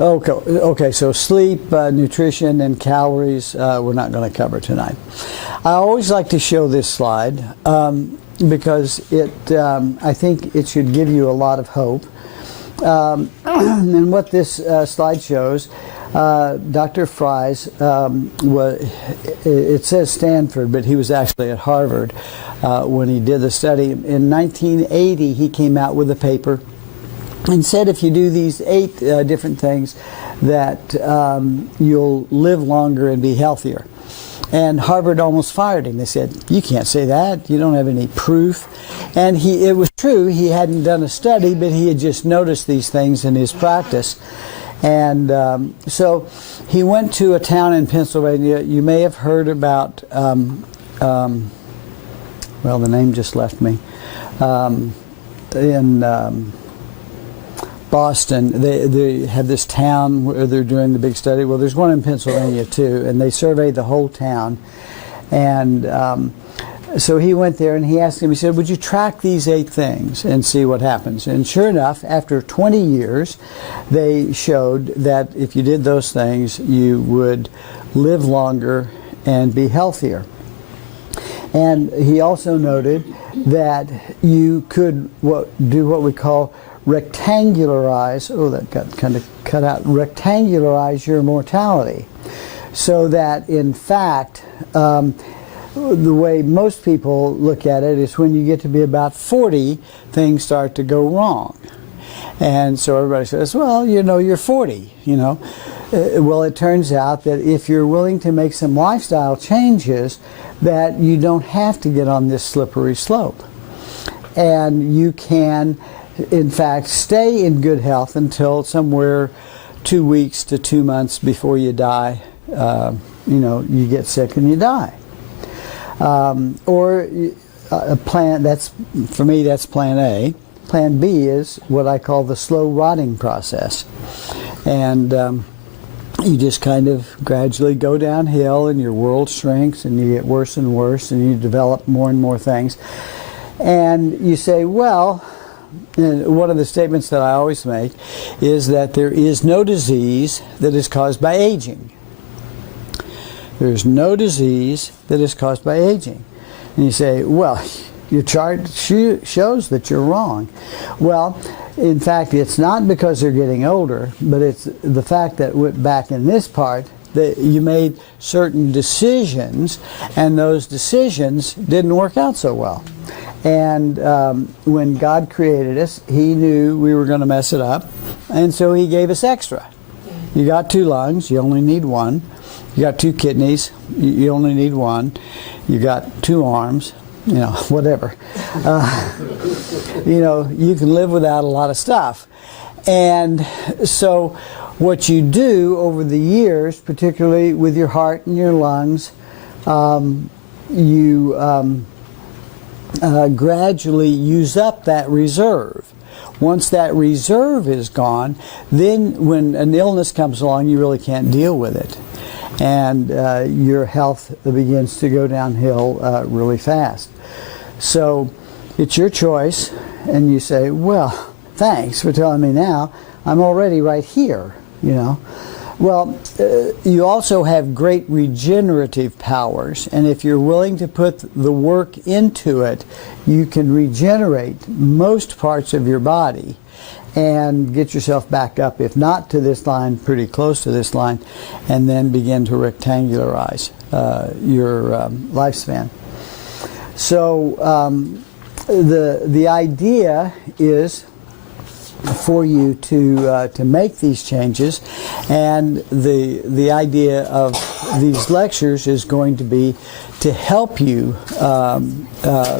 Okay, so sleep, nutrition, and calories we're not going to cover tonight. I always like to show this slide because I think it should give you a lot of hope. And what this slide shows, Dr. Fry's, it says Stanford, but he was actually at Harvard when he did the study. In 1980, he came out with a paper and said if you do these 8 different things that you'll live longer and be healthier. And Harvard almost fired him. They said, you can't say that. You don't have any proof. And it was true. He hadn't done a study, but he had just noticed these things in his practice. And so he went to a town in Pennsylvania. You may have heard about, well, the name just left me, in Boston. They have this town where they're doing the big study. Well, there's one in Pennsylvania too, and they surveyed the whole town. And so he went there and he asked him, he said, would you track these 8 things and see what happens? And sure enough, after 20 years, they showed that if you did those things, you would live longer and be healthier. And he also noted that you could do what we call rectangularize, that got kind of cut out, rectangularize your mortality. So that in fact, the way most people look at it is when you get to be about 40, things start to go wrong. And so everybody says, well, you're 40, Well, it turns out that if you're willing to make some lifestyle changes, that you don't have to get on this slippery slope. And you can, in fact, stay in good health until somewhere 2 weeks to 2 months before you die. You get sick and you die. Or a plan, for me, that's plan A. Plan B is what I call the slow rotting process. And you just kind of gradually go downhill and your world shrinks and you get worse and worse and you develop more and more things. And you say, well, and one of the statements that I always make is that there is no disease that is caused by aging. There's no disease that is caused by aging. And you say, well, your chart shows that you're wrong. Well, in fact, it's not because they're getting older, but it's the fact that back in this part, that you made certain decisions, and those decisions didn't work out so well. And when God created us, He knew we were going to mess it up, and so He gave us extra. You got 2 lungs, you only need 1. You got 2 kidneys, you only need 1. You got 2 arms, whatever. You can live without a lot of stuff. And so what you do over the years, particularly with your heart and your lungs, you gradually use up that reserve. Once that reserve is gone, then when an illness comes along, you really can't deal with it. And your health begins to go downhill really fast. So it's your choice, and you say, well, thanks for telling me now. I'm already right here, Well, you also have great regenerative powers, and if you're willing to put the work into it, you can regenerate most parts of your body and get yourself back up, if not to this line, pretty close to this line, and then begin to rectangularize your lifespan. So the idea is for you to make these changes, and the idea of these lectures is going to be to help you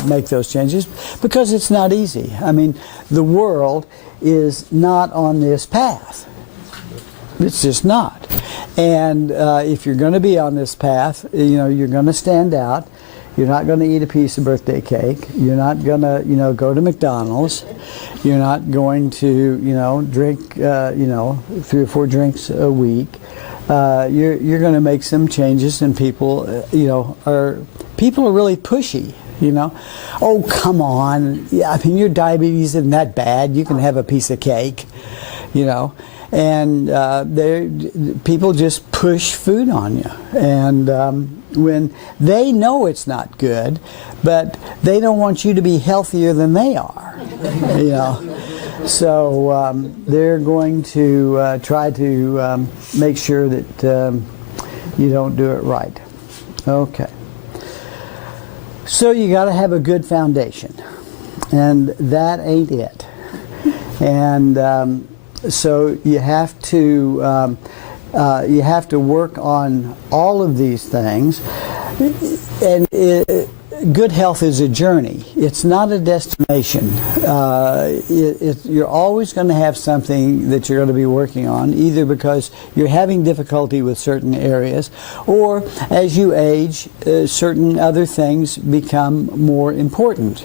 make those changes, because it's not easy. I mean, the world is not on this path. It's just not. And if you're going to be on this path, you're going to stand out. You're not going to eat a piece of birthday cake. You're not going to, go to McDonald's. You're not going to, drink, 3 or 4 drinks a week. You're going to make some changes, and people, are really pushy. Oh, come on. Yeah, I mean, your diabetes isn't that bad. You can have a piece of cake, and people just push food on you, and when they know it's not good, but they don't want you to be healthier than they are, you know. So they're going to try to make sure that you don't do it right. Okay. So you got to have a good foundation, and that ain't it. And so you have to work on all of these things, and good health is a journey. It's not a destination. You're always going to have something that you're going to be working on, either because you're having difficulty with certain areas, or as you age, certain other things become more important.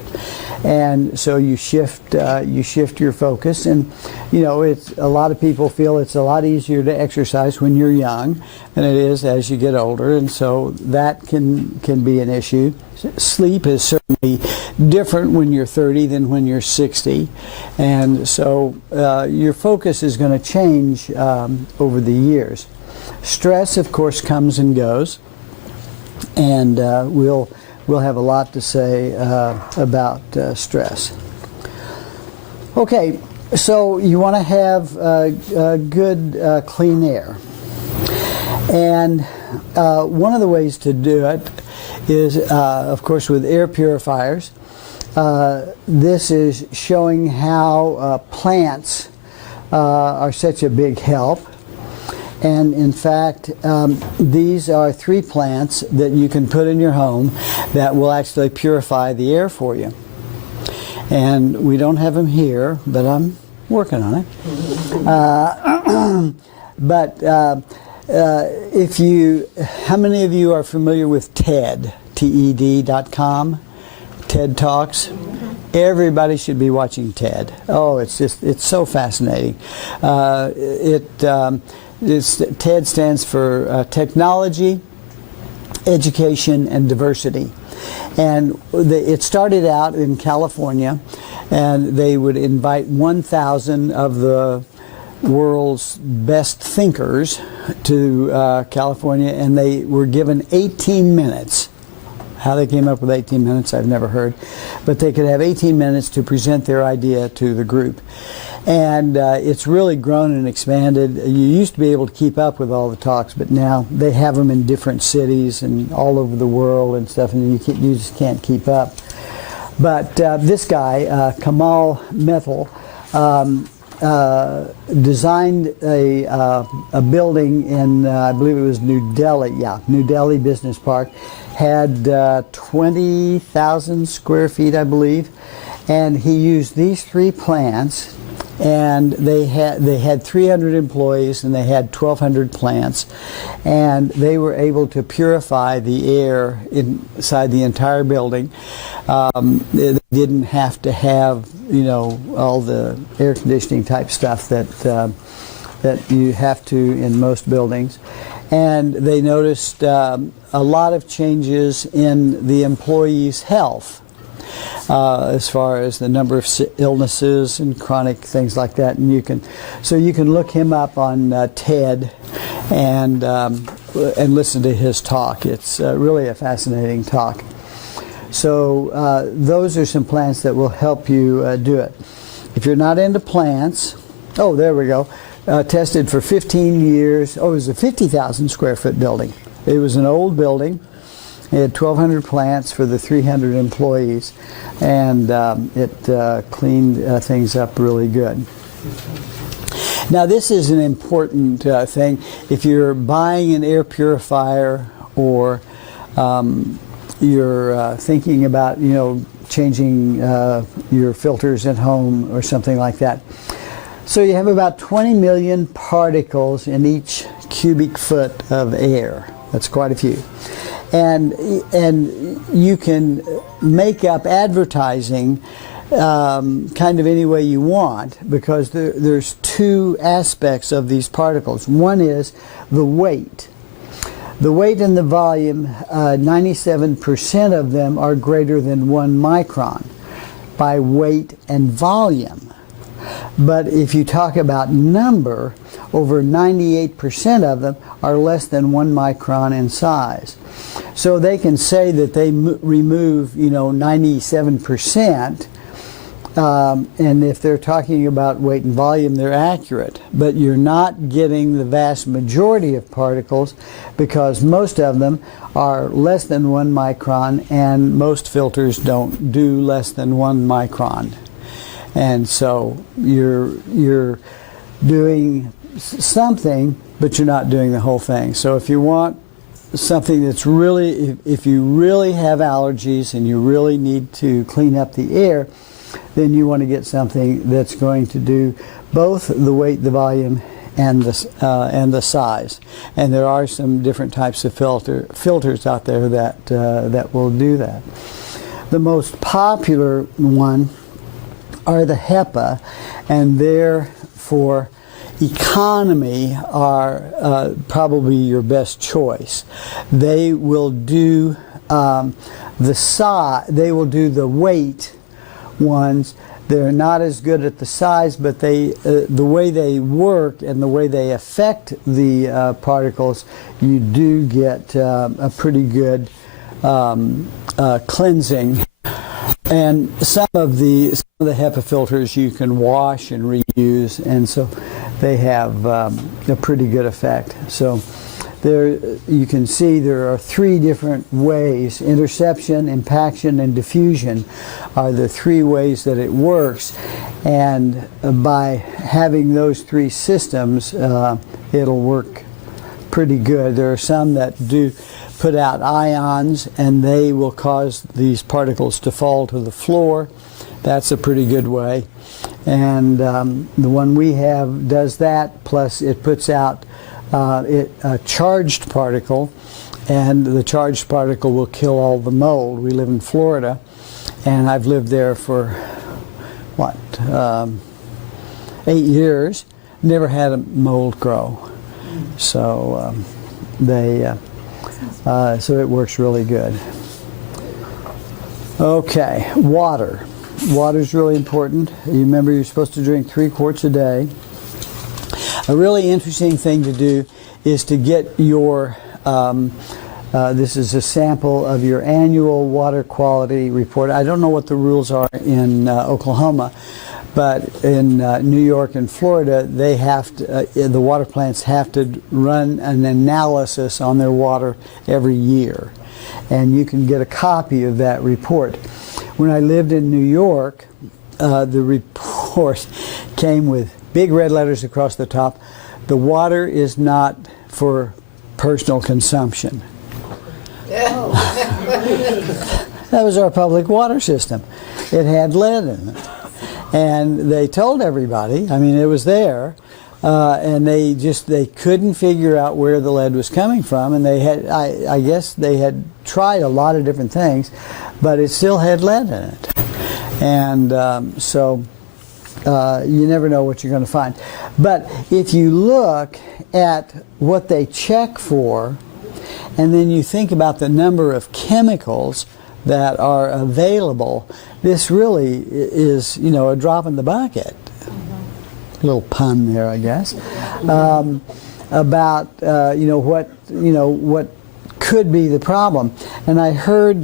And so you shift your focus, and you know, it's a lot of people feel it's a lot easier to exercise when you're young than it is as you get older, and so that can be an issue. Sleep is certainly different when you're 30 than when you're 60, and so your focus is going to change over the years. Stress, of course, comes and goes, and we'll have a lot to say about stress. Okay, so you want to have good clean air, and one of the ways to do it is, of course, with air purifiers. This is showing how plants are such a big help. And in fact, these are 3 plants that you can put in your home that will actually purify the air for you. And we don't have them here, but I'm working on it. How many of you are familiar with TED, TED.com, TED Talks? Everybody should be watching TED. Oh, it's so fascinating. TED stands for Technology, Education, and Diversity. And it started out in California, and they would invite 1,000 of the world's best thinkers to California, and they were given 18 minutes. How they came up with 18 minutes, I've never heard. But they could have 18 minutes to present their idea to the group. And it's really grown and expanded. You used to be able to keep up with all the talks, but now they have them in different cities and all over the world and stuff, and you just can't keep up. But this guy, Kamal Methil, designed a building in, I believe it was New Delhi, New Delhi Business Park, had 20,000 square feet, I believe, and he used these 3 plants, and they had 300 employees, and they had 1,200 plants, and they were able to purify the air inside the entire building. They didn't have to have, you know, all the air conditioning type stuff that you have to in most buildings. And they noticed a lot of changes in the employees' health, as far as the number of illnesses and chronic things like that. And you can look him up on TED and listen to his talk. It's really a fascinating talk. So those are some plants that will help you do it. If you're not into plants, oh, there we go. Tested for 15 years. Oh, it was a 50,000 square foot building. It was an old building. It had 1,200 plants for the 300 employees, and it cleaned things up really good. Now, this is an important thing. If you're buying an air purifier, or you're thinking about, you know, changing your filters at home or something like that. So you have about 20 million particles in each cubic foot of air. That's quite a few. And you can make up advertising kind of any way you want, because there's 2 aspects of these particles. One is the weight. The weight and the volume, 97% of them are greater than 1 micron by weight and volume. But if you talk about number, over 98% of them are less than 1 micron in size. So they can say that they remove, 97%, and if they're talking about weight and volume, they're accurate. But you're not getting the vast majority of particles, because most of them are less than 1 micron, and most filters don't do less than 1 micron. And so you're doing something, but you're not doing the whole thing. So if you want something that's really, if you really have allergies and you really need to clean up the air, then you want to get something that's going to do both the weight, the volume, and the size. And there are some different types of filters out there that will do that. The most popular one are the HEPA, and they're for economy are probably your best choice. They will do the size. They will do the weight ones. They're not as good at the size, but they the way they work and the way they affect the particles, you do get a pretty good cleansing. And some of the HEPA filters you can wash and reuse, and so they have a pretty good effect. So there, you can see there are 3 different ways. Interception, impaction, and diffusion are the 3 ways that it works. And by having those 3 systems, it'll work pretty good. There are some that do put out ions, and they will cause these particles to fall to the floor. That's a pretty good way. And the one we have does that, plus it puts out a charged particle, and the charged particle will kill all the mold. We live in Florida, and I've lived there for, 8 years, never had a mold grow. So so it works really good. Okay, water. Water's really important. You remember you're supposed to drink 3 quarts a day. A really interesting thing to do is to get your, this is a sample of your annual water quality report. I don't know what the rules are in Oklahoma, but in New York and Florida, they have to, the water plants have to run an analysis on their water every year. And you can get a copy of that report. When I lived in New York, the report came with big red letters across the top. The water is not for personal consumption. That was our public water system. It had lead in it. And they told everybody, I mean, it was there, and they couldn't figure out where the lead was coming from, and they had, I guess they had tried a lot of different things, but it still had lead in it. And so you never know what you're going to find. But if you look at what they check for, and then you think about the number of chemicals that are available, this really is, a drop in the bucket. A little pun there, I guess. About what could be the problem. And I heard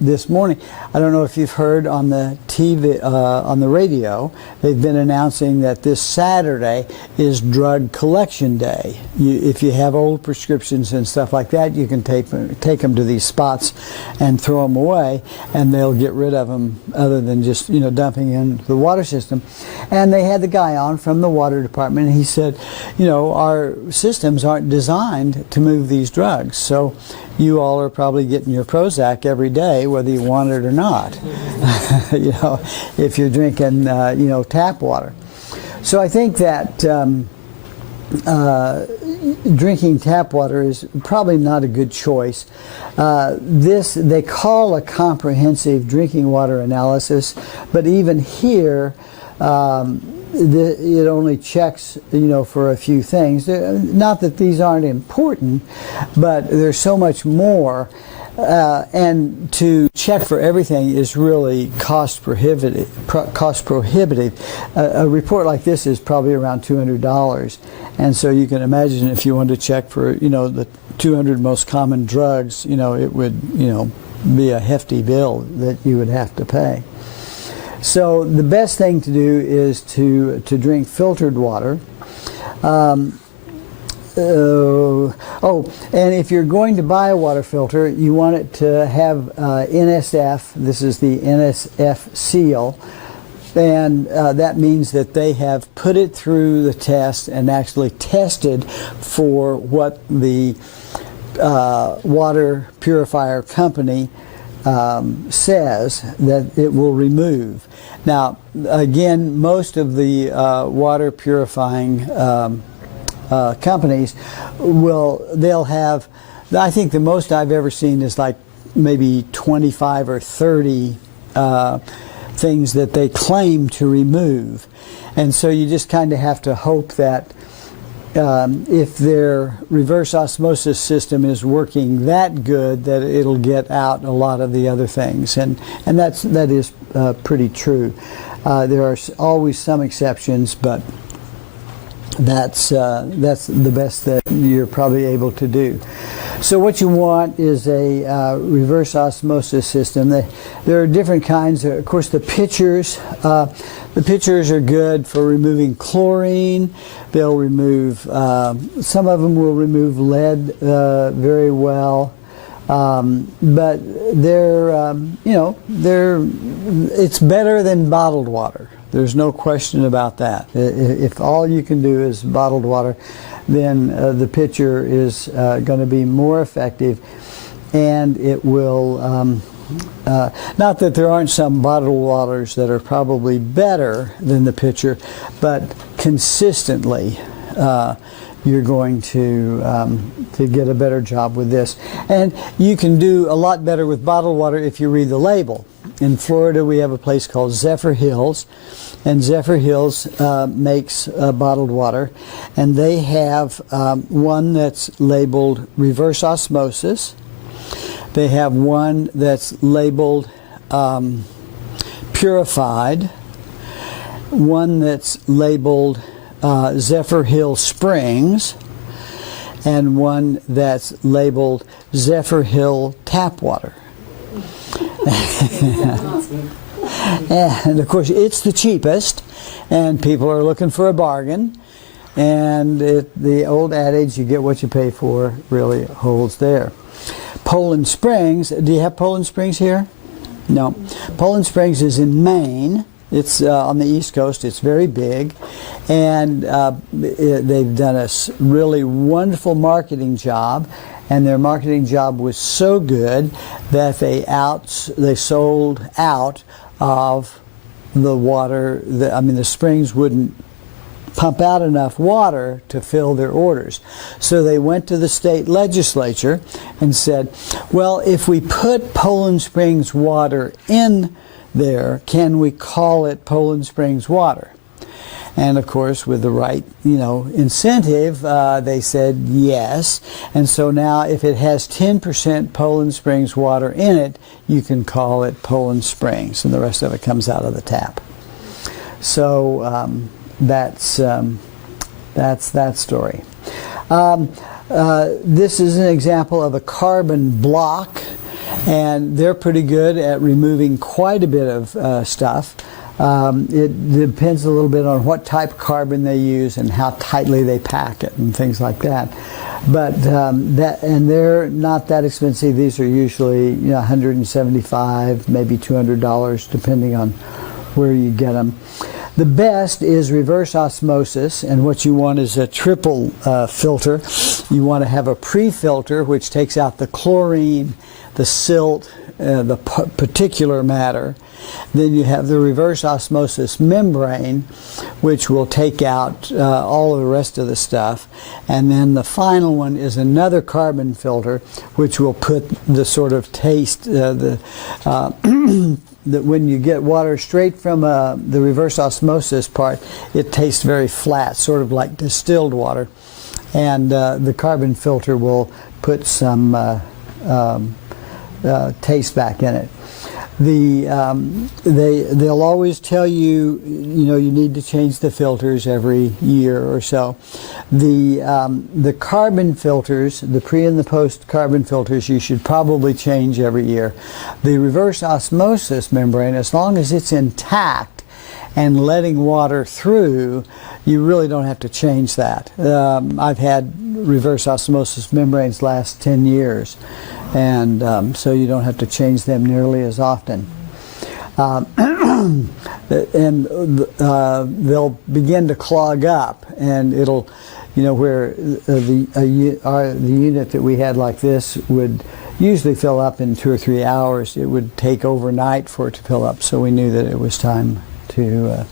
this morning, I don't know if you've heard on the TV, on the radio, they've been announcing that this Saturday is Drug Collection Day. If you have old prescriptions and stuff like that, you can take them to these spots and throw them away, and they'll get rid of them other than just, dumping in the water system. And they had the guy on from the water department, and he said, our systems aren't designed to move these drugs. So you all are probably getting your Prozac every day, whether you want it or not. If you're drinking, tap water. So I think that drinking tap water is probably not a good choice. This they call a comprehensive drinking water analysis, but even here, it only checks, for a few things. Not that these aren't important, but there's so much more And to check for everything is really cost prohibitive. A report like this is probably around $200, and so you can imagine if you wanted to check for the 200 most common drugs, it would be a hefty bill that you would have to pay. So the best thing to do is to drink filtered water. And if you're going to buy a water filter, you want it to have NSF. This is the NSF seal. And that means that they have put it through the test and actually tested for what the water purifier company says that it will remove. Now, again, most of the water purifying companies they'll have, I think the most I've ever seen is like maybe 25 or 30 things that they claim to remove. And so you just kind of have to hope that if their reverse osmosis system is working that good, that it'll get out a lot of the other things, and that is pretty true. There are always some exceptions, but that's the best that you're probably able to do. So what you want is a reverse osmosis system. There are different kinds. Of course, the pitchers. The pitchers are good for removing chlorine. They'll remove, some of them will remove lead very well. But it's better than bottled water. There's no question about that. If all you can do is bottled water, then the pitcher is going to be more effective, and it will not that there aren't some bottled waters that are probably better than the pitcher, but consistently you're going to get a better job with this. And you can do a lot better with bottled water if you read the label. In Florida, we have a place called Zephyr Hills, and Zephyr Hills makes bottled water, and they have one that's labeled reverse osmosis. They have one that's labeled purified, one that's labeled Zephyr Hill Springs, and one that's labeled Zephyr Hill Tap Water. And of course it's the cheapest, and people are looking for a bargain, and the old adage, you get what you pay for, really holds there. Poland Springs, do you have Poland Springs here? No. Poland Springs is in Maine. It's on the East Coast. It's very big, and they've done a really wonderful marketing job, and their marketing job was so good that they sold out of the water. The springs wouldn't pump out enough water to fill their orders. So they went to the state legislature and said, well, if we put Poland Springs water in there, can we call it Poland Springs water? And of course, with the right, incentive, they said yes. And so now if it has 10% Poland Springs water in it, you can call it Poland Springs, and the rest of it comes out of the tap. So that's that story. This is an example of a carbon block, and they're pretty good at removing quite a bit of stuff. It depends a little bit on what type of carbon they use and how tightly they pack it and things like that. But and they're not that expensive. These are usually $175, maybe $200, depending on where you get them. The best is reverse osmosis, and what you want is a triple filter. You want to have a pre-filter, which takes out the chlorine, the silt, the particular matter. Then you have the reverse osmosis membrane, which will take out all of the rest of the stuff. And then the final one is another carbon filter, which will put the sort of taste, that when you get water straight from the reverse osmosis part, it tastes very flat, sort of like distilled water. And the carbon filter will put some taste back in it. They'll always tell you, you need to change the filters every year or so. The carbon filters, the pre and the post carbon filters, you should probably change every year. The reverse osmosis membrane, as long as it's intact and letting water through, you really don't have to change that. I've had reverse osmosis membranes last 10 years. And so you don't have to change them nearly as often. And they'll begin to clog up, and it'll, where the unit that we had like this would usually fill up in 2 or 3 hours, it would take overnight for it to fill up, so we knew that it was time to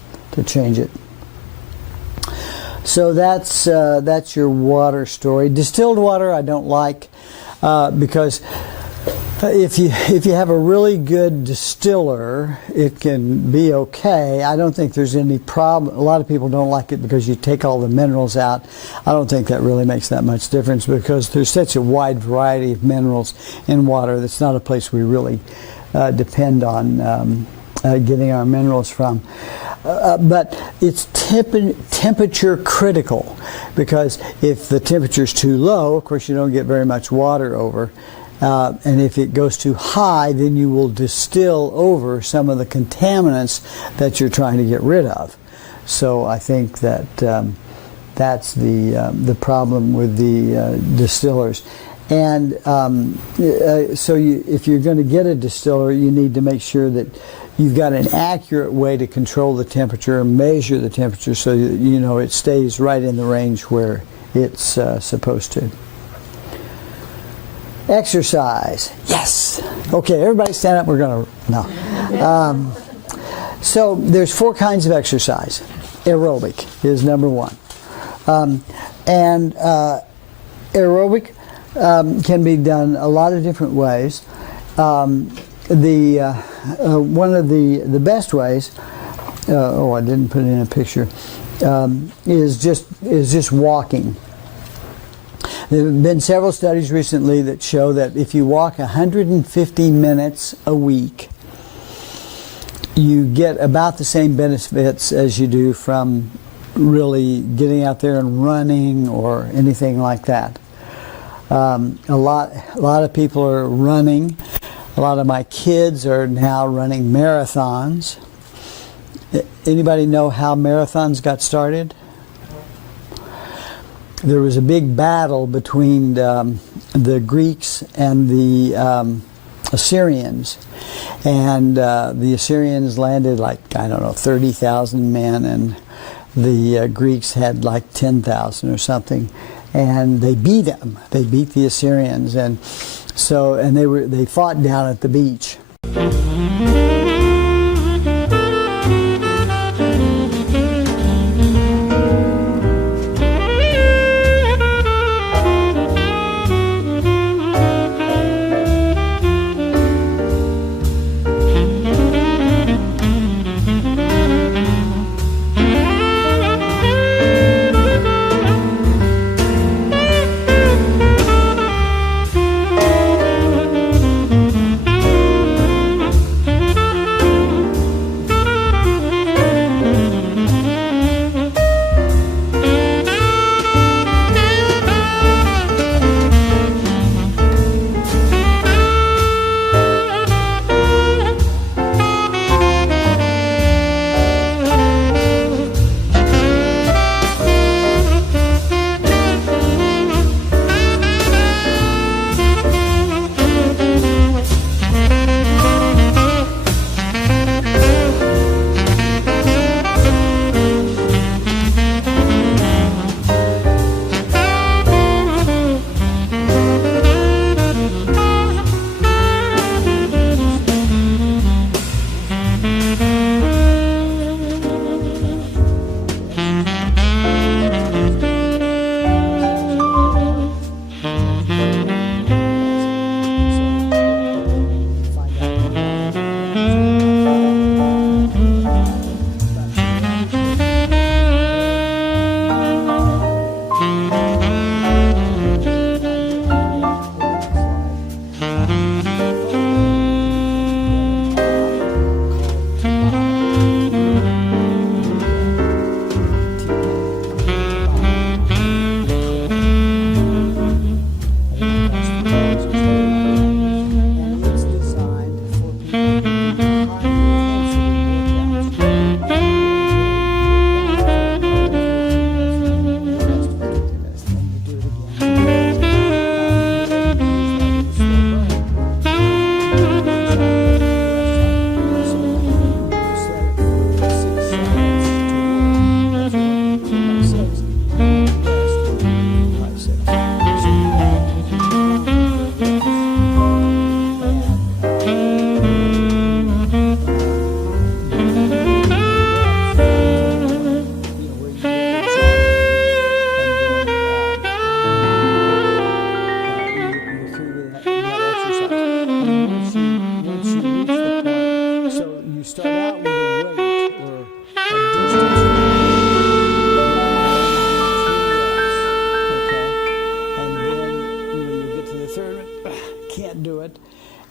change it. So that's your water story. Distilled water I don't like. Because if you have a really good distiller, it can be okay. I don't think there's any problem. A lot of people don't like it because you take all the minerals out. I don't think that really makes that much difference because there's such a wide variety of minerals in water. That's not a place we really depend on getting our minerals from. But it's temperature critical, because if the temperature is too low, of course you don't get very much water over, and if it goes too high, then you will distill over some of the contaminants that you're trying to get rid of. So I think that that's the problem with the distillers. And so if you're going to get a distiller, you need to make sure that you've got an accurate way to control the temperature and measure the temperature so that it stays right in the range where it's supposed to. Exercise. Yes. Okay, everybody stand up. We're going to, no. So there's 4 kinds of exercise. Aerobic is number 1. Aerobic can be done a lot of different ways. One of the best ways, I didn't put it in a picture, is just walking. There have been several studies recently that show that if you walk 150 minutes a week, you get about the same benefits as you do from really getting out there and running or anything like that. A lot of people are running. A lot of my kids are now running marathons. Anybody know how marathons got started? There was a big battle between the Greeks and the Assyrians. And the Assyrians landed 30,000 men, and the Greeks had 10,000 or something. And they beat them. They beat the Assyrians. And they fought down at the beach.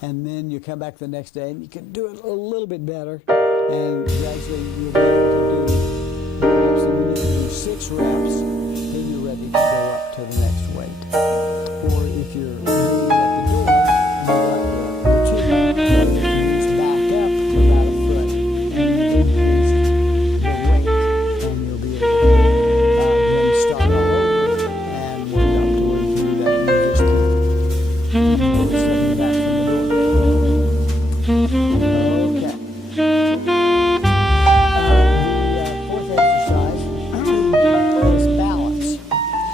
and then you come back the next day and you can do it a little bit better, and gradually you'll be able to do reps, and when you do 6 reps, then you're ready to go up to the next weight. Or if you're leaving at the door, you let the tube back up to about a foot, and you increase the weight, and you'll be able to then start all over and work up to where you can do that. You just keep stepping back from the door. Okay. The fourth exercise is balance.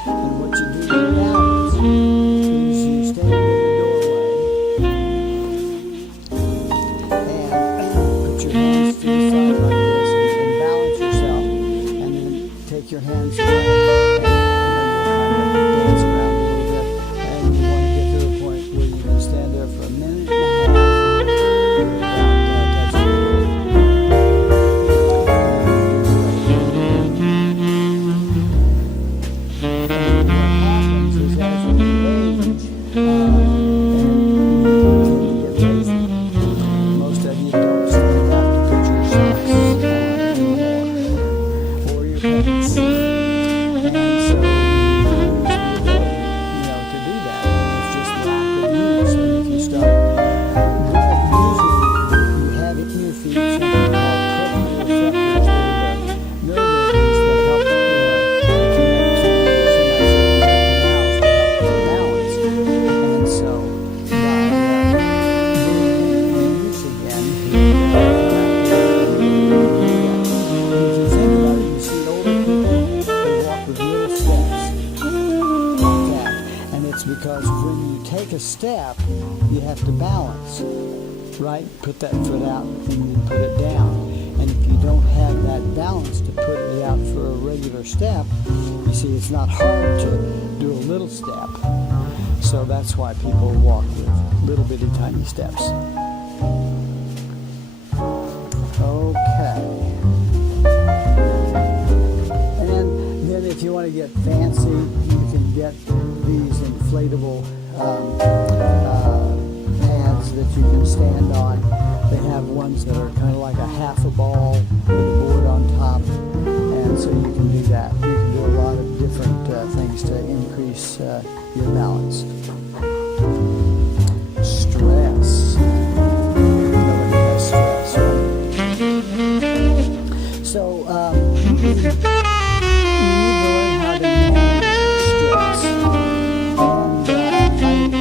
And what you do to balance is you stand in the doorway and put your hands to the side like this and balance yourself, and then take your hands away, and you'll kind of dance around a little bit, and you want to get to the point where you can stand there for a minute and a half without touching the floor. And what happens is as you age, and you get lazy, most of you don't stand up to put your socks on anymore, or your pants. And so you lose the ability, to do that. It's just lack of use. And if you start using, you have it in your feet, something called proprioceptors. They're the nerve endings that help connect to your semicircular canals to help you balance. And so by doing use again, if you think about it, you see older people, they walk with little steps like that. And it's because when you take a step, you have to balance, right? Put that foot out and then put it down. And if you don't have that balance to put it out for a regular step, you see it's not hard to do a little step. So that's why people walk with little bitty tiny steps. Okay. And then if you want to get fancy, you can get these inflatable pads that you can stand on. They have ones that are kind of like a half a ball with a board on top, and so you can do that. You can do a lot of different things to increase your balance. Stress. Nobody has stress, right? So you need to learn how to manage stress. And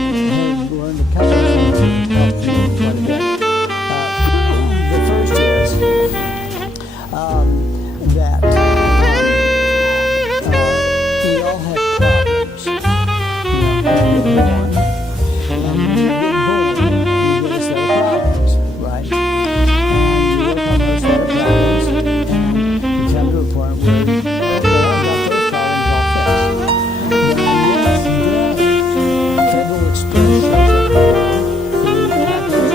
I have learned a couple of things that help you quite a bit. The first is that we all have problems. You're born, and when you get born, you get a set of problems, right? And you work on those set of problems, and you come to a point where, okay, I've got those problems all fixed. Then the next day, Federal Express shows up to have those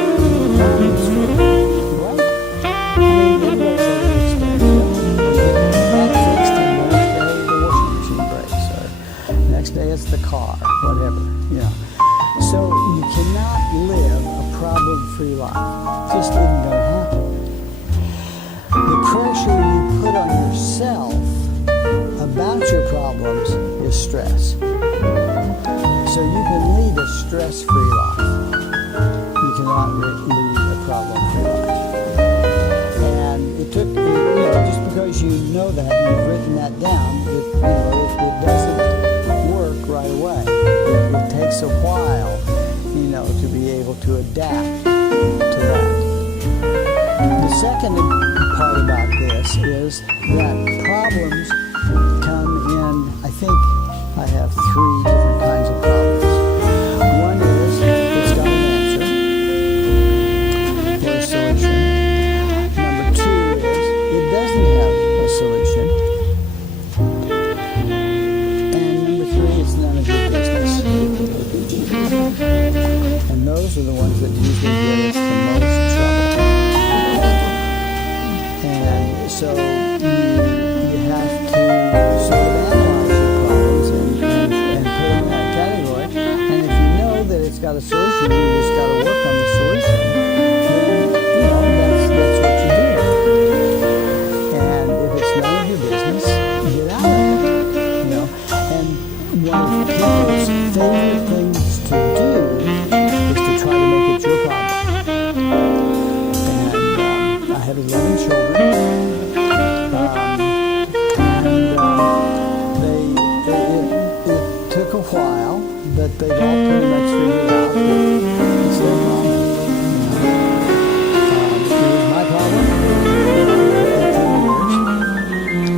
problems fixed, right? I mean, everybody's already experienced it. You get that fixed, and the next day the washing machine breaks, or next day it's the car, whatever, So you cannot live a problem-free life. It just isn't going to happen. The pressure you put on yourself about your problems is stress. So you can lead a stress-free life. You cannot lead a problem-free life. And it took, just because you know that and you've written that down, it doesn't work right away. It takes a while, to be able to adapt to that. The second part about this is that problems come in, I think I have 3 different kinds of problems. One is it's got an answer or a solution. Number 2 is it doesn't have a solution. And number 3, it's none of your business. And those are the ones that usually get us the most trouble. And so you have to sort of analyze your problems and put them in that category. And if you know that it's got a solution, you just got to work on the solution. took a while, but they've all pretty much figured out that it's their problem. It was my problem.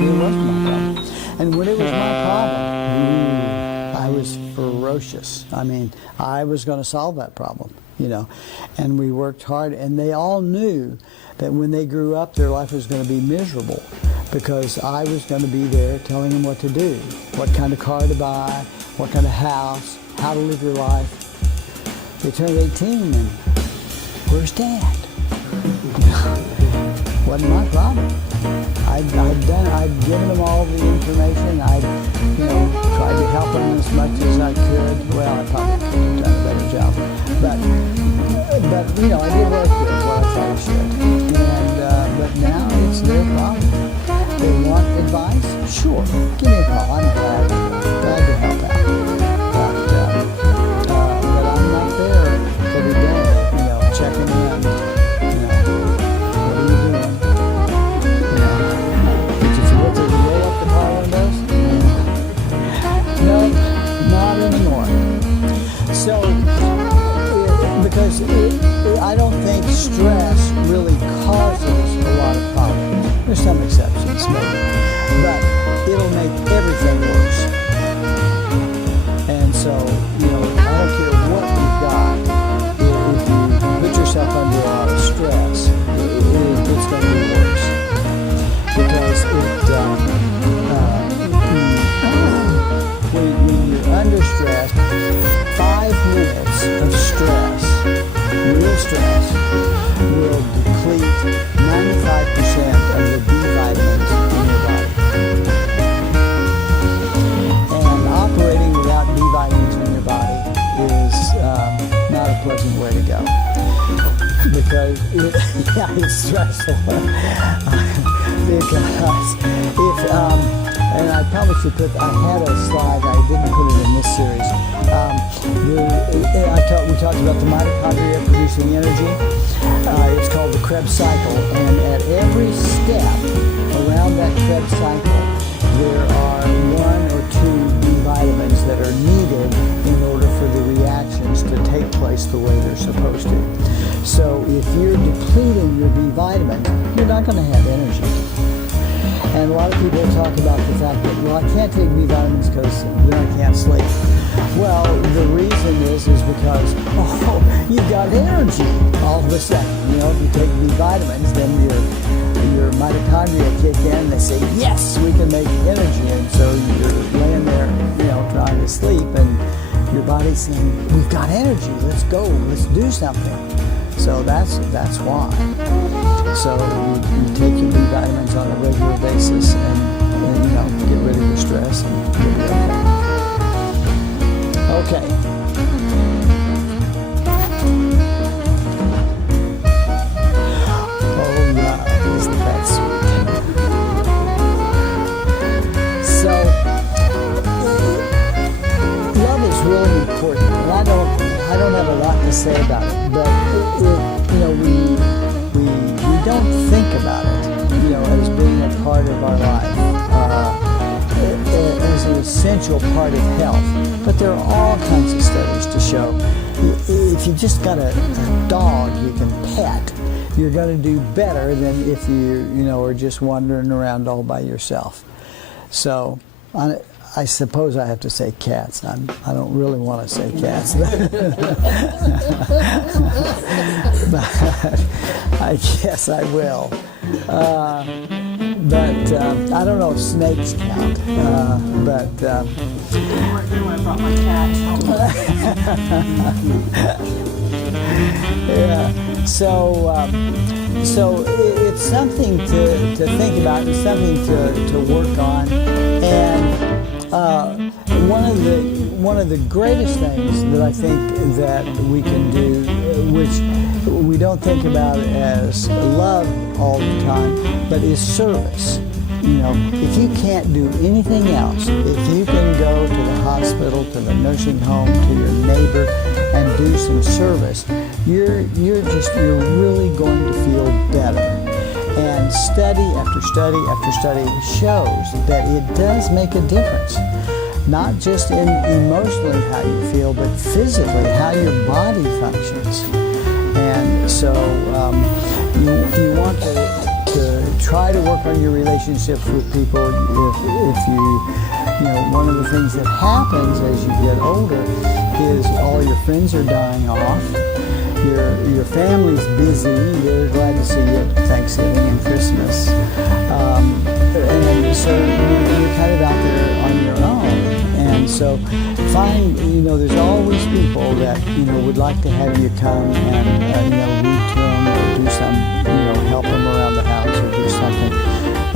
It was my problem. And when it was my problem, I was ferocious. I mean, I was going to solve that problem, and we worked hard, and they all knew that when they grew up, their life was going to be miserable because I was going to be there telling them what to do, what kind of car to buy, what kind of house, how to live your life. They turned 18 and where's Dad? Wasn't my problem. I'd given them all the information. I'd tried to help them as much as I could. Well, I probably could have done a better job. But I did what I thought I should. But now it's their problem. They want advice? Sure. Give me a call. I'm glad to help out. But I'm not there every day, checking in. What are you doing? Did you forget to roll up the car windows? No, not anymore. So, because I don't think stress really causes a lot of problems. There's some exceptions, maybe. But it'll make everything worse. And so, I don't care what you've got. If you put yourself under a lot of stress, it's going to be worse. Because when you're under stress, 5 minutes of stress, real stress, will deplete 95% of the B vitamins in your body. And operating without B vitamins in your body is not a pleasant way to go. Because it's stressful. Because and I probably should I had a slide, I didn't put it in this series. We talked about the mitochondria producing energy. It's called the Krebs cycle, and at every step around that Krebs cycle, there are 1 or 2 B vitamins that are needed in order for the reactions to take place the way they're supposed to. So if you're depleting your B vitamins, you're not going to have energy. And a lot of people talk about the fact that, I can't take B vitamins because then I can't sleep. Well, the reason is because, you've got energy all of a sudden. If you take B vitamins, then your mitochondria kick in. They say, yes, we can make energy. And so you're laying there, trying to sleep, and your body's saying, we've got energy. Let's go. Let's do something. So that's why. So you take your B vitamins on a regular basis and get rid of your stress and you'll be okay. Oh yeah, isn't that sweet? So love is really important. And I don't have a lot to say about it, but we don't think about it, as being a part of our life, as an essential part of health. But there are all kinds of studies to show if you just got a dog you can pet, you're going to do better than if you are just wandering around all by yourself. So I suppose I have to say cats. I don't really want to say cats. But I guess I will. But I don't know if snakes count. But I brought my cat. Yeah. So it's something to think about. It's something to work on. And one of the greatest things that I think that we can do, which we don't think about as love all the time, but is service. If you can't do anything else, if you can go to the hospital, to the nursing home, to your neighbor, and do some service, you're really going to feel better. And study after study after study shows that it does make a difference. not just in emotionally how you feel, but physically how your body functions. And so you want to try to work on your relationships with people. If you know, one of the things that happens as you get older is all your friends are dying off. Your family's busy. They're glad to see you at Thanksgiving and Christmas. And so you're kind of out there on your own. And so there's always people that, would like to have you come and, read to them or do some, help them around the house or do something.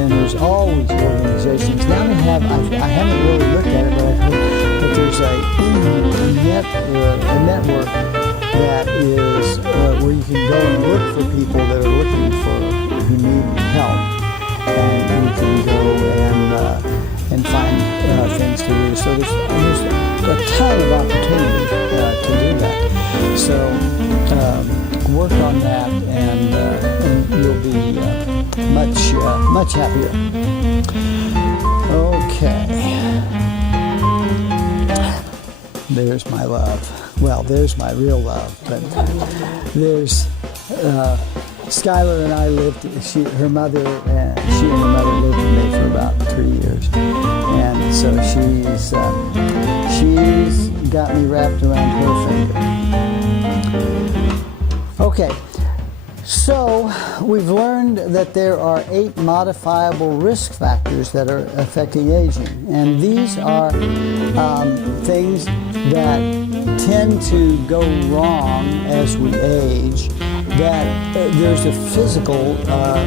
And there's always organizations. Now they have, I haven't really looked at it, but I've heard that there's a network that is where you can go and look for people that are looking who need help. And you can go and find things to do. So there's a ton of opportunity to do that. So work on that, and you'll be much happier. Okay. There's my love. Well, there's my real love, but there's Skylar and I lived. She and her mother lived with me for about 3 years, and so she's got me wrapped around her finger. Okay, so we've learned that there are 8 modifiable risk factors that are affecting aging, and these are things that tend to go wrong as we age that there's a physical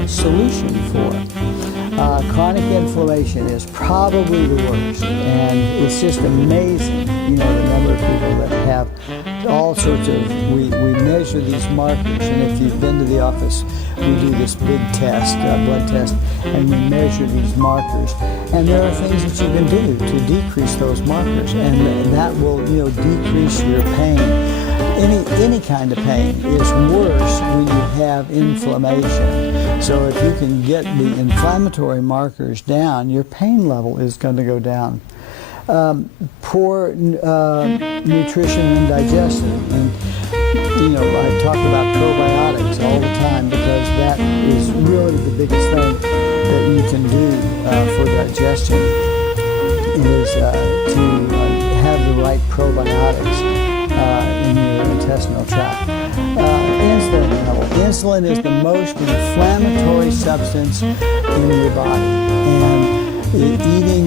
solution for. Chronic inflammation is probably the worst, and it's just amazing, the number of people that have all sorts of, we measure these markers, and if you've been to the office, we do this big test, blood test, and we measure these markers, and there are things that you can do to decrease those markers, and that will, decrease your pain. Any kind of pain is worse when you have inflammation. So if you can get the inflammatory markers down, your pain level is going to go down. Poor nutrition and digestion. And, I talk about probiotics all the time because that is really the biggest thing that you can do for digestion is to have the right probiotics in your intestinal tract. Insulin level. Insulin is the most inflammatory substance in your body, and eating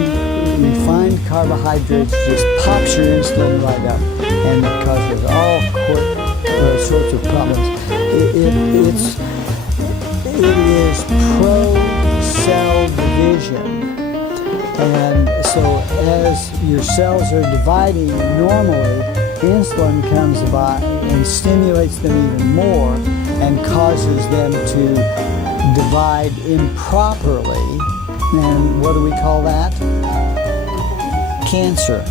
refined carbohydrates just pops your insulin right up, and it causes all sorts of problems. It is pro-cell division. And so as your cells are dividing normally, insulin comes by and stimulates them even more and causes them to divide improperly. And what do we call that? Cancer.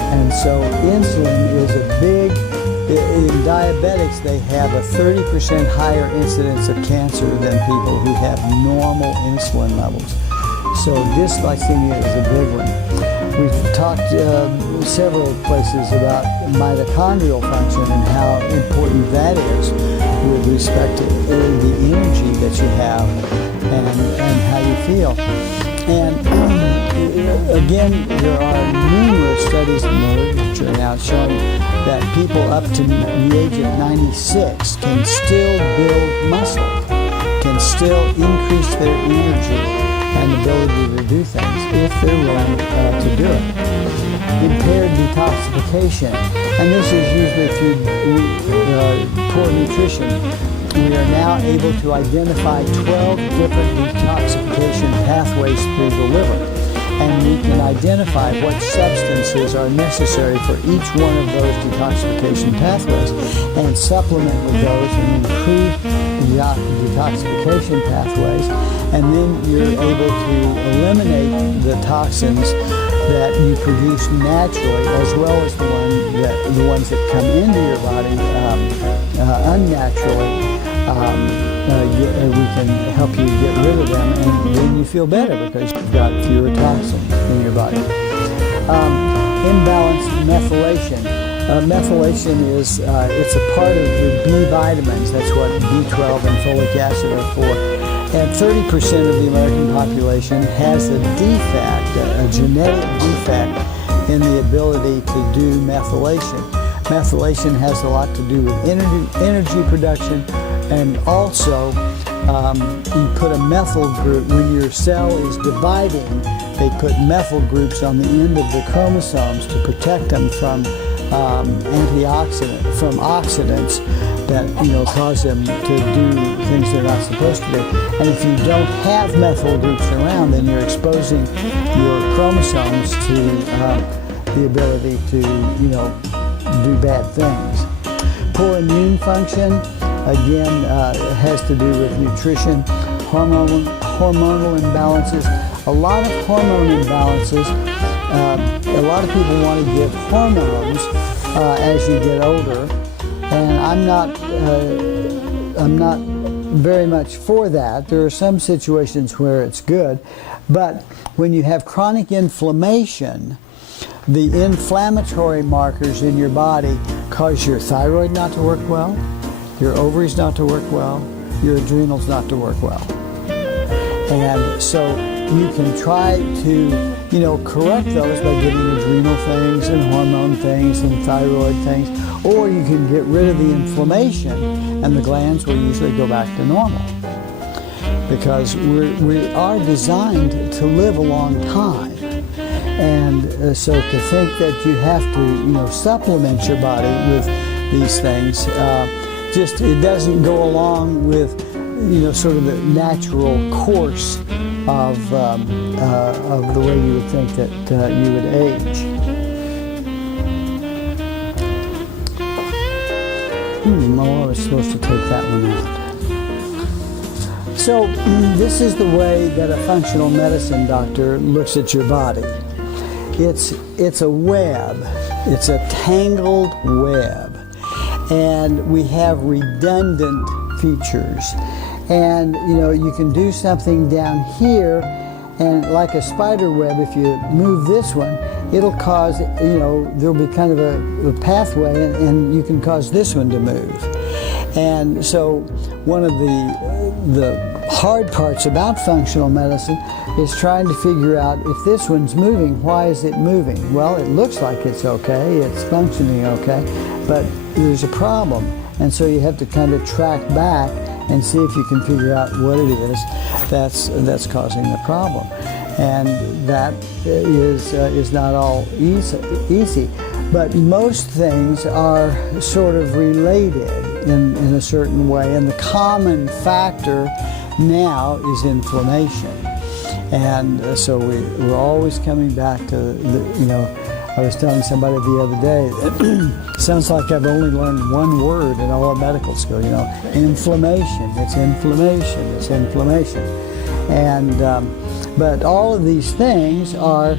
And so insulin is a big, in diabetics they have a 30% higher incidence of cancer than people who have normal insulin levels. So dysglycemia is a big one. We've talked several places about mitochondrial function and how important that is with respect to the energy that you have and how you feel. And again, there are numerous studies in the literature now showing that people up to the age of 96 can still build muscle, can still increase their energy and ability to do things if they're willing to do it. Impaired detoxification, and this is usually through poor nutrition. We are now able to identify 12 different detoxification pathways through the liver, and we can identify what substances are necessary for each one of those detoxification pathways and supplement with those and improve the detoxification pathways, and then you're able to eliminate the toxins that you produce naturally, as well as the ones that come into your body unnaturally. We can help you get rid of them, and then you feel better because you've got fewer toxins in your body. imbalanced methylation. Methylation is it's a part of the B vitamins. That's what B12 and folic acid are for. And 30% of the American population has a defect, a genetic defect in the ability to do methylation. Methylation has a lot to do with energy production, and also you put a methyl group. When your cell is dividing, they put methyl groups on the end of the chromosomes to protect them from oxidants that cause them to do things they're not supposed to do. And if you don't have methyl groups around, then you're exposing your chromosomes to the ability to do bad things. Poor immune function, again, has to do with nutrition, hormonal imbalances. A lot of hormone imbalances. A lot of people want to give hormones as you get older, and I'm not very much for that. There are some situations where it's good, but when you have chronic inflammation, the inflammatory markers in your body cause your thyroid not to work well, your ovaries not to work well, your adrenals not to work well. And so you can try to correct those by getting adrenal things and hormone things and thyroid things, or you can get rid of the inflammation and the glands will usually go back to normal. Because we are designed to live a long time. And so to think that you have to supplement your body with these things, it doesn't go along with sort of the natural course of the way you would think that you would age. I was supposed to take that one out. So this is the way that a functional medicine doctor looks at your body. It's a web. It's a tangled web. And we have redundant features. And you can do something down here, and like a spider web, if you move this one, it'll cause, there'll be kind of a pathway, and you can cause this one to move. And so one of the hard parts about functional medicine is trying to figure out if this one's moving, why is it moving? Well, it looks like it's okay, it's functioning okay, but there's a problem. And so you have to kind of track back and see if you can figure out what it is that's causing the problem. And that is not all easy. But most things are sort of related in a certain way, and the common factor now is inflammation. And so we're always coming back to I was telling somebody the other day, sounds like I've only learned one word in all of medical school, inflammation. It's inflammation. It's inflammation. And but all of these things are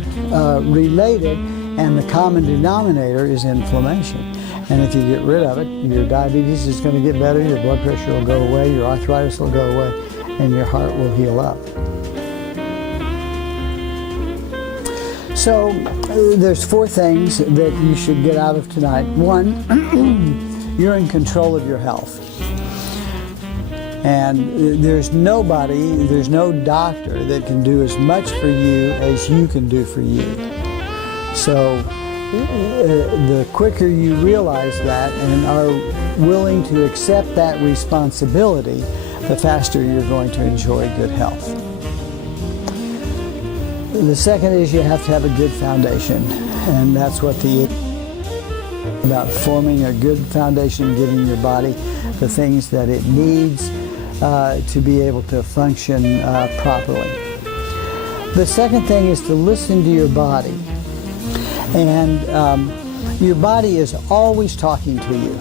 related, and the common denominator is inflammation. And if you get rid of it, your diabetes is going to get better, your blood pressure will go away, your arthritis will go away, and your heart will heal up. So there's 4 things that you should get out of tonight. 1, you're in control of your health. And there's no doctor that can do as much for you as you can do for you. So the quicker you realize that and are willing to accept that responsibility, the faster you're going to enjoy good health. The second is you have to have a good foundation, and that's what about forming a good foundation, giving your body the things that it needs to be able to function properly. The second thing is to listen to your body, and your body is always talking to you.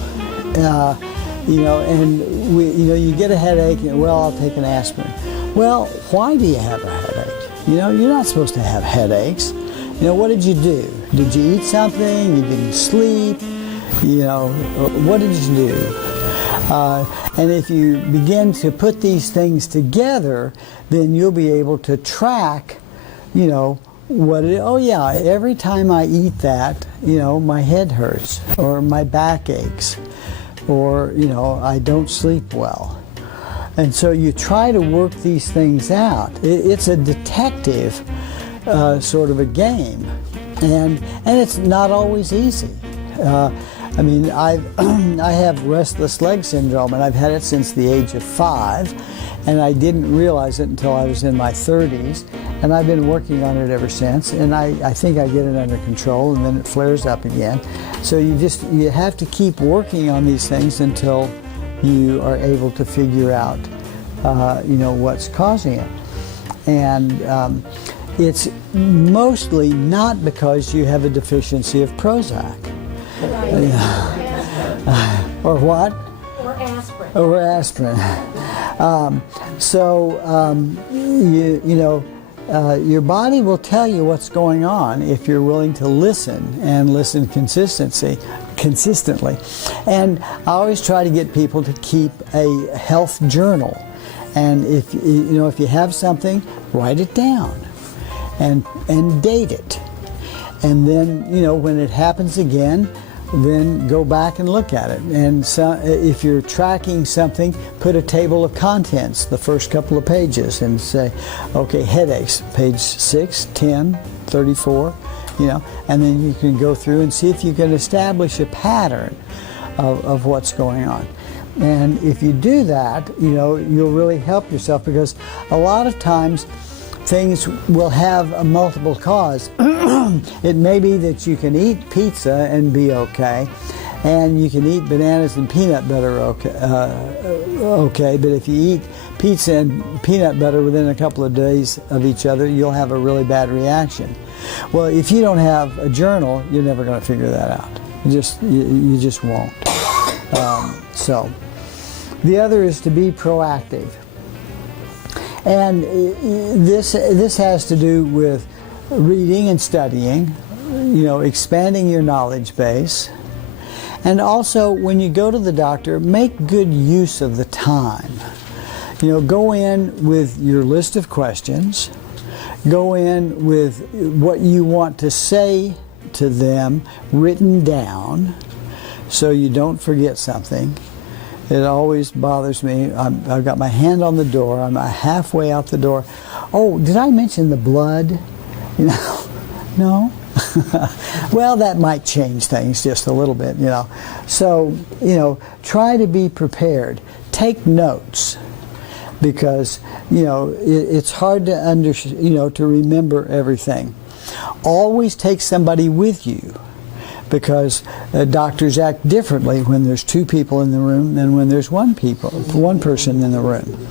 You get a headache, and I'll take an aspirin. Well, why do you have a headache? You're not supposed to have headaches. What did you do? Did you eat something? You didn't sleep? What did you do? And if you begin to put these things together, then you'll be able to track, Oh yeah, every time I eat that, my head hurts or my back aches or, I don't sleep well. And so you try to work these things out. It's a detective sort of a game. And it's not always easy. I mean, I have restless leg syndrome, and I've had it since the age of 5, and I didn't realize it until I was in my 30s, and I've been working on it ever since, and I think I get it under control, and then it flares up again. So you have to keep working on these things until you are able to figure out, what's causing it. And it's mostly not because you have a deficiency of Prozac. Or what? Or aspirin. Or aspirin. Your body will tell you what's going on if you're willing to listen and listen consistently. And I always try to get people to keep a health journal. And if you have something, write it down and date it. And then, when it happens again, then go back and look at it. And so, if you're tracking something, put a table of contents, the first couple of pages, and say, okay, headaches, page 6, 10, 34, and then you can go through and see if you can establish a pattern of what's going on. And if you do that, you'll really help yourself, because a lot of times things will have a multiple cause. It may be that you can eat pizza and be okay, and you can eat bananas and peanut butter okay, but if you eat pizza and peanut butter within a couple of days of each other, you'll have a really bad reaction. Well, if you don't have a journal, you're never going to figure that out. You just won't. So the other is to be proactive. And this has to do with reading and studying, expanding your knowledge base. And also, when you go to the doctor, make good use of the time. Go in with your list of questions. Go in with what you want to say to them written down so you don't forget something. It always bothers me. I've got my hand on the door. I'm halfway out the door. Oh, did I mention the blood? No? Well, that might change things just a little bit, So, try to be prepared. Take notes, because, it's hard to to remember everything. Always take somebody with you, because doctors act differently when there's 2 people in the room than when there's one person in the room.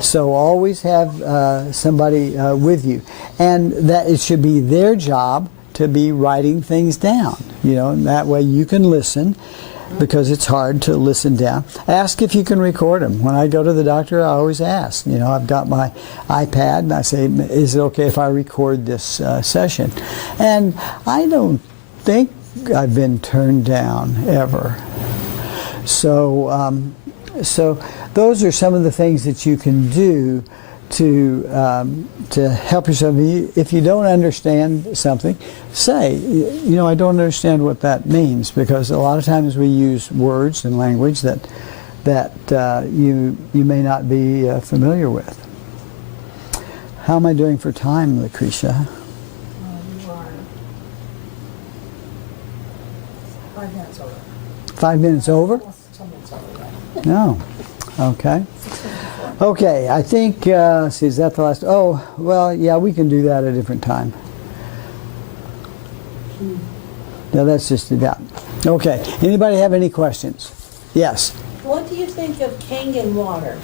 So always have somebody with you, and that it should be their job to be writing things down. And that way you can listen, because it's hard to listen down. Ask if you can record them. When I go to the doctor, I always ask. I've got my iPad, and I say, "Is it okay if I record this session?" And I don't think I've been turned down ever. So those are some of the things that you can do to help yourself. If you don't understand something, say, I don't understand what that means, because a lot of times we use words and language that you may not be familiar with. How am I doing for time, Lucretia? You are 5 minutes over. 5 minutes over? 10 minutes over. No. Okay. Okay, I think, is that the last? Oh, well, yeah, we can do that at a different time. Yeah, that's just it out. Okay, anybody have any questions? Yes. What do you think of Kangen water?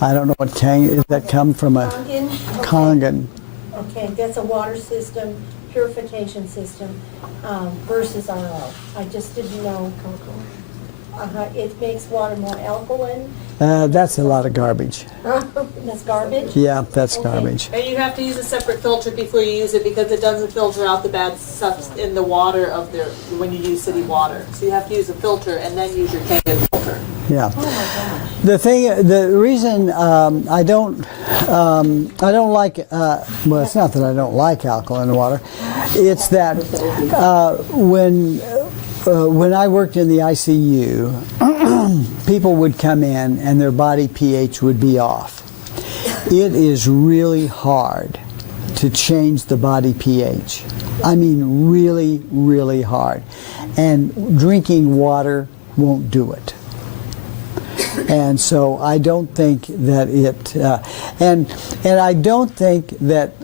I don't know what Kangen, does that come from a Kangen? Kangen? Okay, that's a water system, purification system, versus RO. I just didn't know. It makes water more alkaline. That's a lot of garbage. That's garbage? Yeah, that's Okay. garbage. And you have to use a separate filter before you use it, because it doesn't filter out the bad stuff in the water when you use city water. So you have to use a filter and then use your Kangen filter. Yeah. The reason I don't like well, it's not that I don't like alkaline water. It's that when I worked in the ICU, people would come in and their body pH would be off. It is really hard to change the body pH. I mean, really, really hard. And drinking water won't do it. And so I don't think that it, and I don't think that,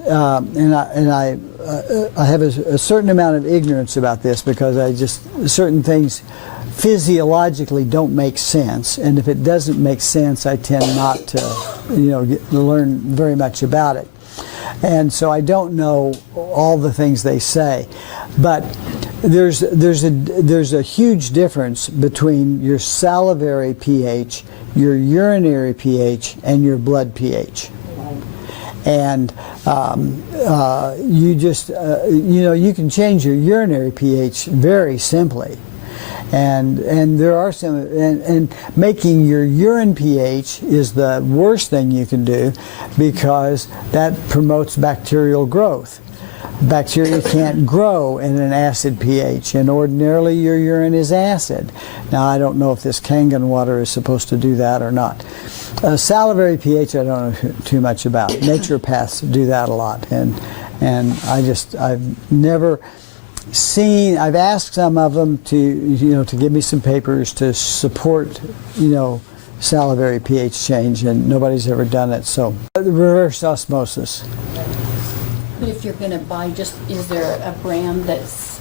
I have a certain amount of ignorance about this because certain things physiologically don't make sense, and if it doesn't make sense, I tend not to, learn very much about it. And so I don't know all the things they say, but there's a huge difference between your salivary pH, your urinary pH, and your blood pH. And you just you can change your urinary pH very simply. And there are some, and making your urine pH is the worst thing you can do because that promotes bacterial growth. Bacteria can't grow in an acid pH, and ordinarily your urine is acid. Now, I don't know if this Kangen water is supposed to do that or not. Salivary pH, I don't know too much about. Naturopaths do that a lot, and I've never seen. I've asked some of them to give me some papers to support salivary pH change, and nobody's ever done it. So reverse osmosis. But if you're going to buy, is there a brand that's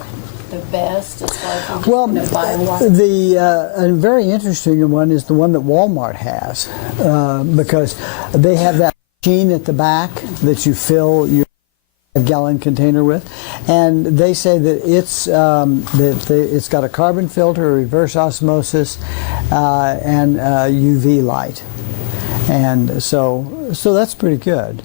the best as far as you're just Well, going to buy water? a very interesting one is the one that Walmart has because they have that machine at the back that you fill your gallon container with, and they say that it's got a carbon filter, a reverse osmosis, and UV light, and so that's pretty good.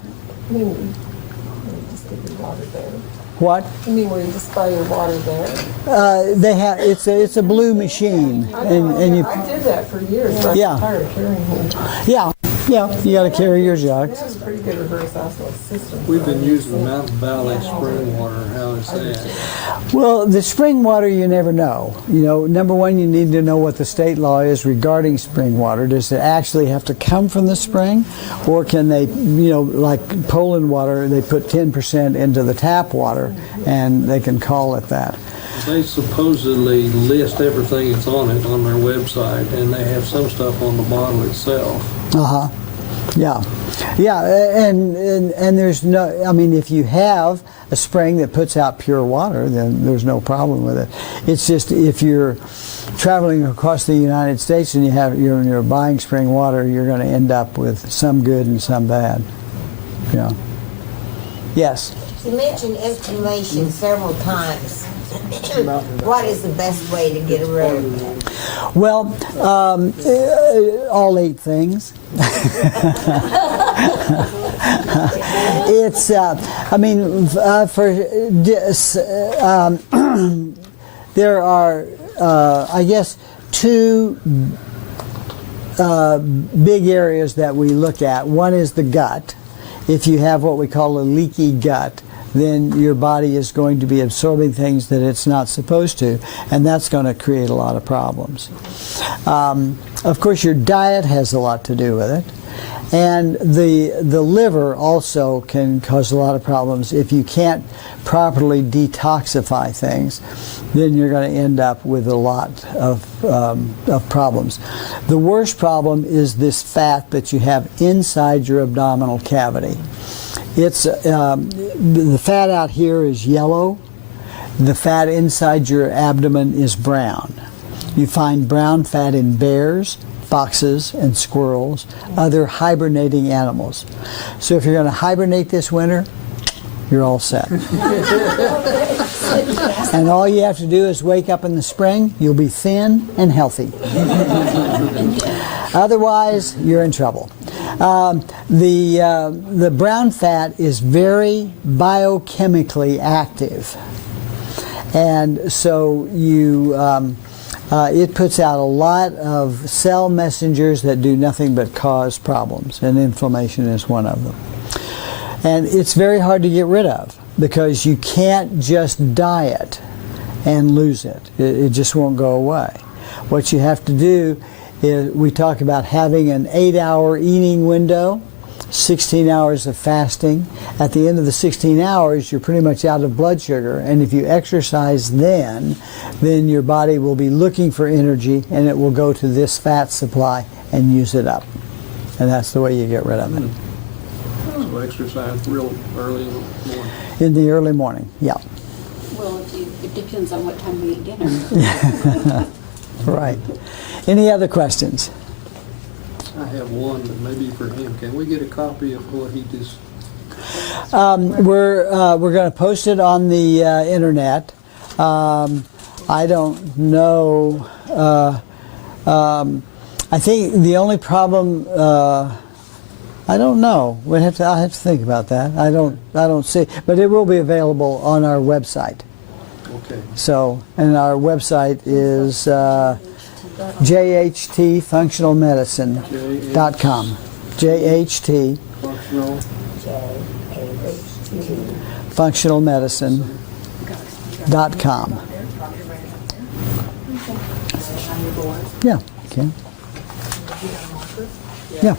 What? You mean where you just buy your water there? They have it's a blue machine, and you. I did that for years. So Yeah. I'm tired of carrying home. Yeah, you got to carry your jugs. This is a pretty good reverse osmosis system. We've been using the Mountain Valley spring water. How is that? Well, the spring water, you never know. Number one, you need to know what the state law is regarding spring water. Does it actually have to come from the spring? Or can they, like Poland water, they put 10% into the tap water and they can call it that. They supposedly list everything that's on it on their website, and they have some stuff on the bottle itself. Uh-huh. Yeah. And there's no, if you have a spring that puts out pure water, then there's no problem with it. It's just if you're traveling across the United States and you're buying spring water, you're going to end up with some good and some bad. Yeah. Yes. You mentioned inflammation several times. What is the best way to get around that? Well, all 8 things. It's, there are, I guess, 2 big areas that we look at. One is the gut. If you have what we call a leaky gut, then your body is going to be absorbing things that it's not supposed to, and that's going to create a lot of problems. Of course, your diet has a lot to do with it, and the liver also can cause a lot of problems. If you can't properly detoxify things, then you're going to end up with a lot of problems. The worst problem is this fat that you have inside your abdominal cavity. It's the fat out here is yellow. The fat inside your abdomen is brown. You find brown fat in bears, foxes, and squirrels, other hibernating animals. So if you're going to hibernate this winter, you're all set. And all you have to do is wake up in the spring, you'll be thin and healthy. Otherwise, you're in trouble. The brown fat is very biochemically active, and so you it puts out a lot of cell messengers that do nothing but cause problems, and inflammation is one of them. And it's very hard to get rid of because you can't just diet and lose it. It just won't go away. What you have to do is, we talk about having an 8-hour eating window, 16 hours of fasting. At the end of the 16 hours, you're pretty much out of blood sugar, and if you exercise then your body will be looking for energy, and it will go to this fat supply and use it up. And that's the way you get rid of it. So exercise real early in the morning. In the early morning, yeah. Well, it depends on what time we eat dinner. Right. Any other questions? I have one that may be for him. Can we get a copy of what he just? We're going to post it on the internet. I don't know. I think the only problem. I don't know. I'll have to think about that. I don't see, but it will be available on our website. Okay. So, and our website is jhtfunctionalmedicine.com. JHT Functional. functionalmedicine.com. Yeah, you can. Yeah.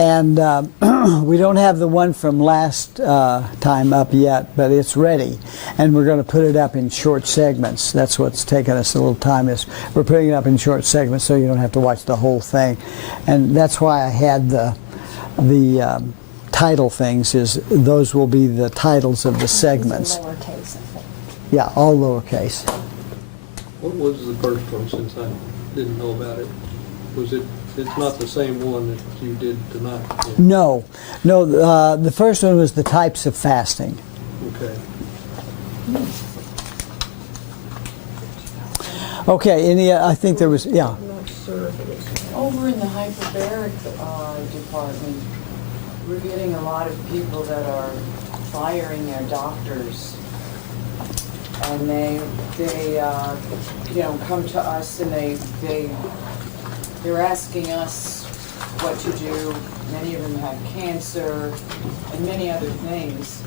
And we don't have the one from last time up yet, but it's ready. And we're going to put it up in short segments. That's what's taken us a little time, is we're putting it up in short segments so you don't have to watch the whole thing. And that's why I had the title things, is those will be the titles of the segments. Lowercase, I think. Yeah, all lowercase. What was the first one, since I didn't know about it? Was it? It's not the same one that you did tonight. No, the first one was the types of fasting. Okay. Okay, I think there was, yeah. Over in the hyperbaric department, we're getting a lot of people that are firing their doctors, and they come to us and they're asking us what to do. Many of them have cancer and many other things.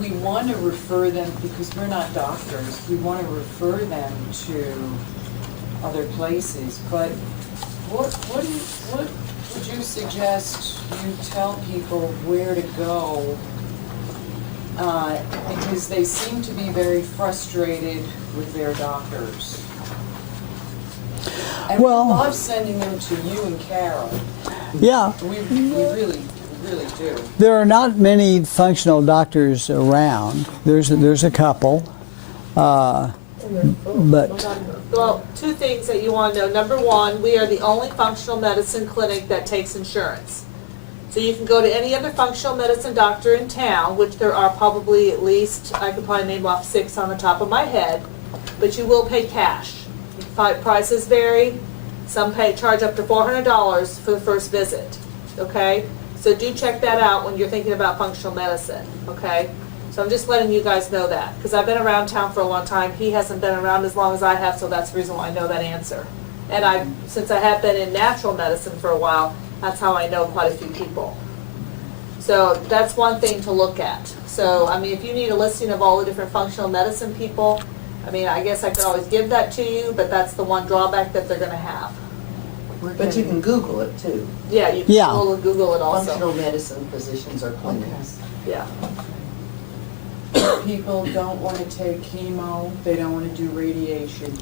We want to refer them, because we're not doctors, we want to refer them to other places. But what would you suggest you tell people where to go? Because they seem to be very frustrated with their doctors. And we love sending them to you and Carol. Yeah. We really do. There are not many functional doctors around. There's a couple, but Well, two things that you want to know. Number one, we are the only functional medicine clinic that takes insurance. So you can go to any other functional medicine doctor in town, which there are probably at least, I could probably name off 6 on the top of my head, but you will pay cash. Prices vary. Some charge up to $400 for the first visit, okay? So do check that out when you're thinking about functional medicine, okay? So I'm just letting you guys know that, because I've been around town for a long time. He hasn't been around as long as I have, so that's the reason why I know that answer. And since I have been in natural medicine for a while, that's how I know quite a few people. So that's one thing to look at. So, I mean, if you need a listing of all the different functional medicine people, I mean, I guess I could always give that to you, but that's the one drawback that they're going to have. But you can Google it too. Yeah, you can Google it also. Functional medicine physicians or clinics. Yeah. People don't want to take chemo, they don't want to do radiation.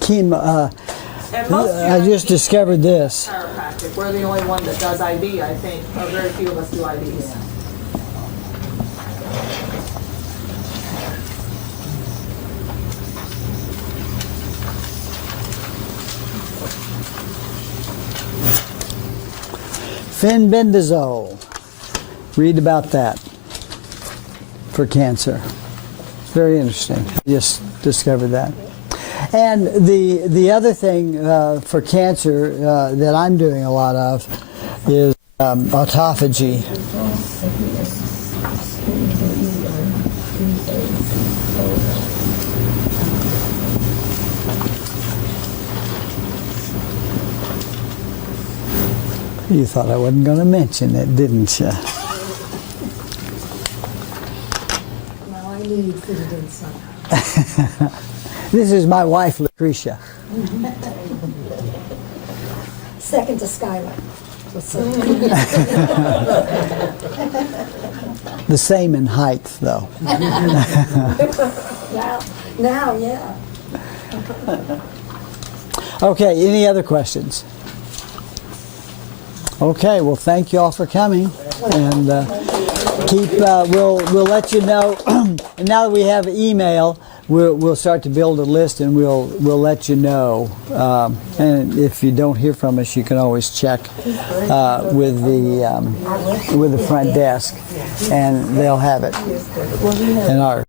chemo. And most I just discovered this. chiropractic. We're the only one that does IV, I think, or very few of us do IVs. Fenbendazole. Read about that for cancer. It's very interesting. I just discovered that. And the other thing for cancer that I'm doing a lot of is autophagy. You thought I wasn't going to mention it, didn't you? Well, I knew you'd fit it in somehow. This is my wife, Lucretia. Second to Skylar. The same in height, though. Now, yeah. Okay, any other questions? Okay, well, thank you all for coming, and we'll let you know. And now that we have email, we'll start to build a list, and we'll let you know. And if you don't hear from us, you can always check with the front desk, and they'll have it. And our